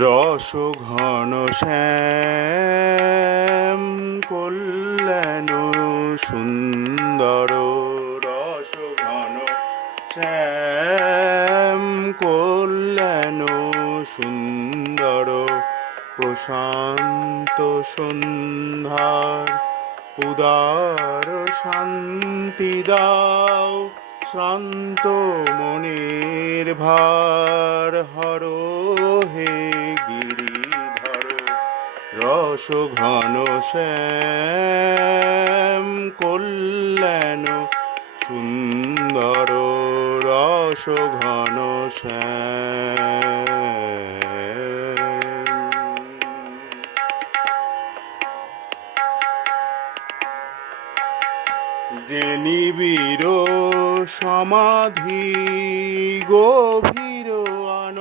রস ঘন শ্যাম কল্যাণ সুন্দর, রস ঘন শ্যাম কল্যাণ সুন্দর, প্রশান্ত সন্ধ্যার উদার শান্তি দাও, শ্রান্ত মনের ভার হর হে গিরিধর। রস ঘন শ্যাম কল্যাণ সুন্দর, রস ঘন শ্যাম। যে নিবিড় সমাধি গভীর